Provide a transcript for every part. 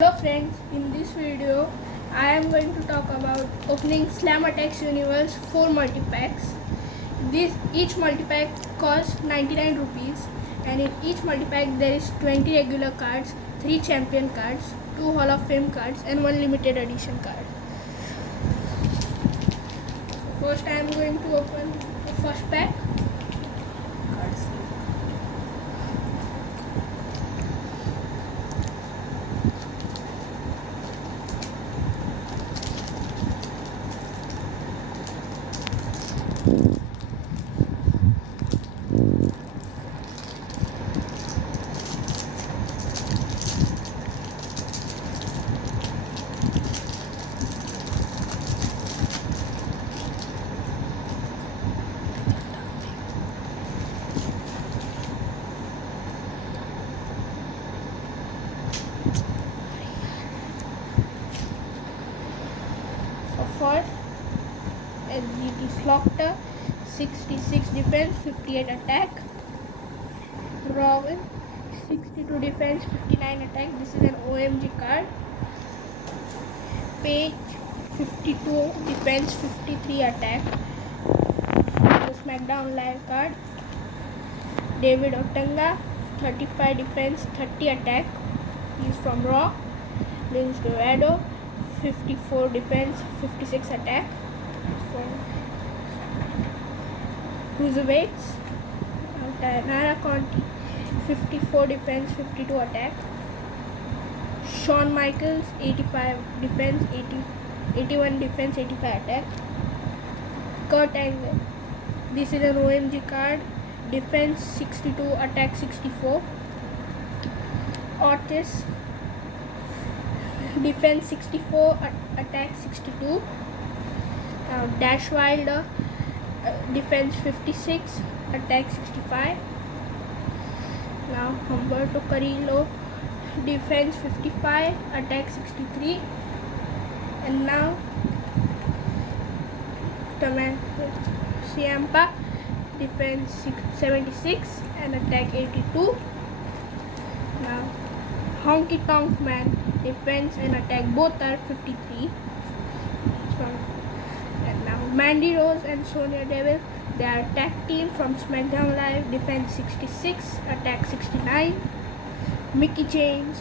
Hello friends, in this video I am going to talk about opening Slam Attacks Universe 4 multipacks. Each multipack costs 99 rupees and in each multipack there is 20 regular cards, 3 champion cards, 2 Hall of Fame cards and 1 limited edition card. So first I am going to open the first pack. First, SGT Slaughter, 66 defense, 58 attack. Robin, 62 defense, 59 attack. This is an OMG card. Page, 52 defense, 53 attack. The SmackDown Live card. David Otunga, 35 defense, 30 attack. He is from Raw. Vince Dorado, 54 defense, 56 attack. From Cruiserweights. Nara Conti, 54 defense, 52 attack. Shawn Michaels, 85 defense, 81 defense, 85 attack. Kurt Angle, this is an OMG card. Defense 62, attack 64. Otis, defense 64, attack 62. Dash Wilder, defense 56, attack 65. Now Humberto Carrillo, defense 55, attack 63. And now Ciampa, defense 76 and attack 82. Now Honky Tonk Man, defense and attack both are 53. And now Mandy Rose and Sonya Deville, they are tag team from SmackDown Live, defense 66, attack 69. Mickie James,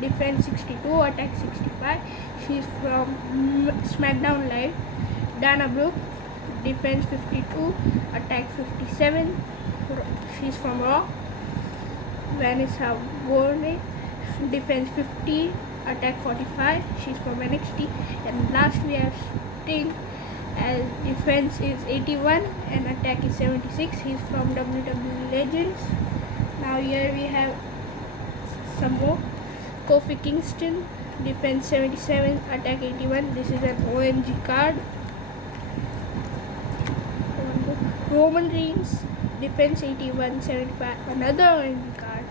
defense 62, attack 65. She's from SmackDown Live. Dana Brooke, defense 52, attack 57. She's from Raw. Vanessa Borne, defense 50, attack 45. She's from NXT. And last we have Sting, as defense is 81 and attack is 76. He's from WWE Legends. Now here we have some more. Kofi Kingston, defense 77, attack 81. This is an OMG card. Roman Reigns, defense 81, 75, another OMG card.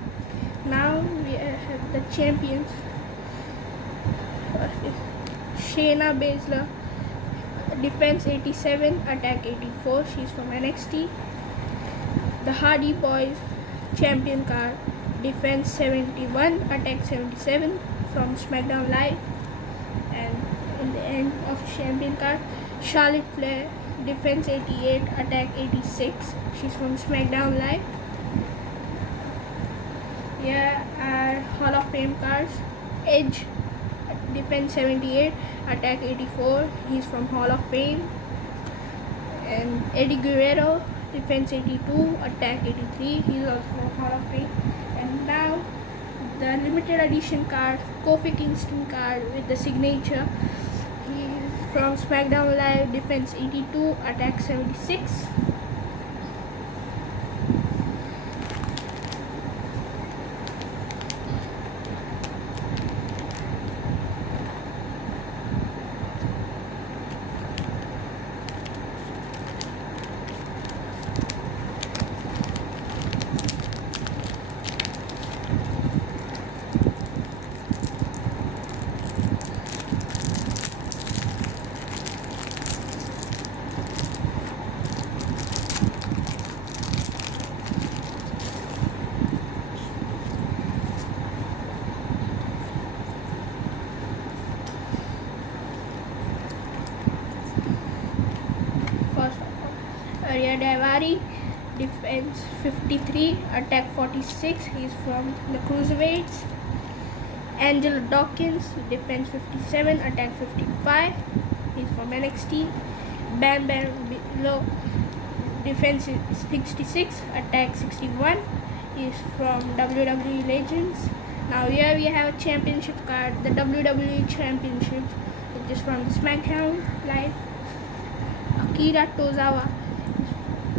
Now we have the champions. Shayna Baszler, defense 87, attack 84. She's from NXT. The Hardy Boys, champion card, defense 71, attack 77, from SmackDown Live. And in the end of champion card, Charlotte Flair, defense 88, attack 86. She's from SmackDown Live. Here are Hall of Fame cards. Edge, defense 78, attack 84. He's from Hall of Fame. And Eddie Guerrero, defense 82, attack 83. He's also from Hall of Fame. And now the limited edition card, Kofi Kingston card with the signature. He's from SmackDown Live, defense 82, attack 76. Arya Daivari, defense 53, attack 46. He's from the cruiserweights. Angelo Dawkins, defense 57, attack 55. He's from NXT. Bam Bam Bigelow, defense 66, attack 61. He's from WWE Legends. Now here we have a championship card, the WWE Championship, which is from the SmackDown Live. Akira Tozawa,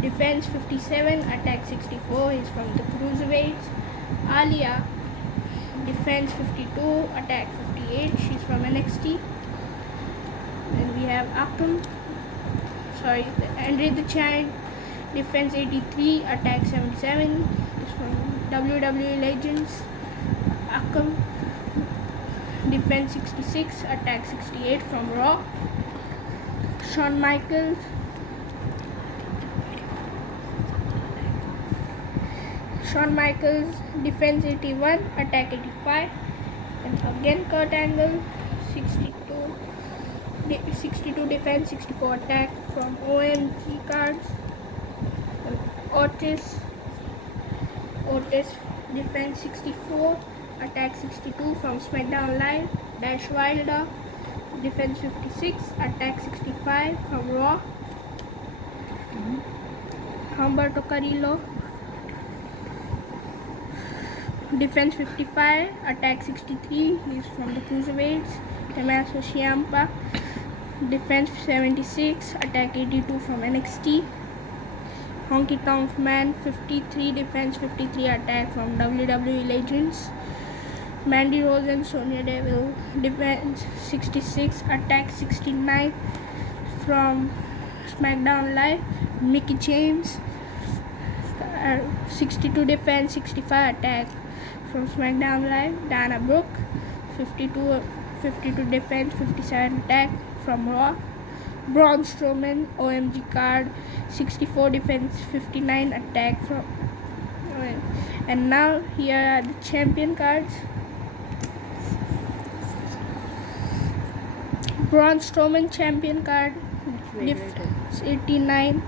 defense 57, attack 64. He's from the cruiserweights. Alia, defense 52, attack 58. She's from NXT. Then we have Andre the Giant, defense 83, attack 77. He's from WWE Legends. Akam, defense 66, attack 68 from Raw. Shawn Michaels, defense 81, attack 85. And again Kurt Angle, 62 defense, 64 attack from OMG cards. And Otis, defense 64, attack 62 from SmackDown Live. Dash Wilder, defense 56, attack 65 from Raw. Humberto Carrillo, defense 55, attack 63. He's from the cruiserweights. Tommaso Ciampa, defense 76, attack 82 from NXT. Honky Tonk Man, 53, defense 53, attack from WWE Legends. Mandy Rose and Sonya Deville, defense 66, attack 69 from SmackDown Live. Mickie James, 62 defense, 65 attack from SmackDown Live. Dana Brooke, 52 defense, 57 attack from Raw. Braun Strowman, OMG card, 64 defense, 59 attack from. And now here are the champion cards. Braun Strowman champion card, defense 89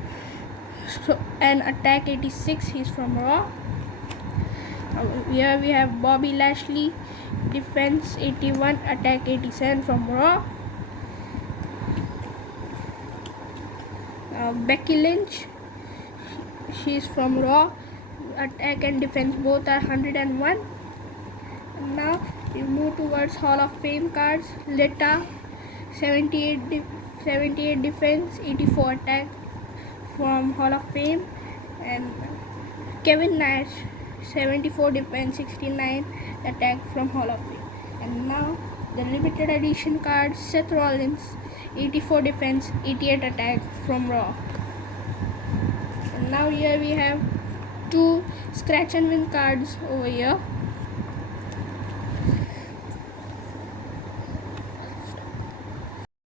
and attack 86. He's from Raw. Here we have Bobby Lashley, defense 81, attack 87 from Raw. Becky Lynch, she's from Raw. Attack and defense both are 101. And now we move towards Hall of Fame cards. Lita, 78 defense, 84 attack from Hall of Fame. And Kevin Nash, 74 defense, 69 attack from Hall of Fame. And now the limited edition card, Seth Rollins, 84 defense, 88 attack from Raw. And now here we have two scratch and win cards over here.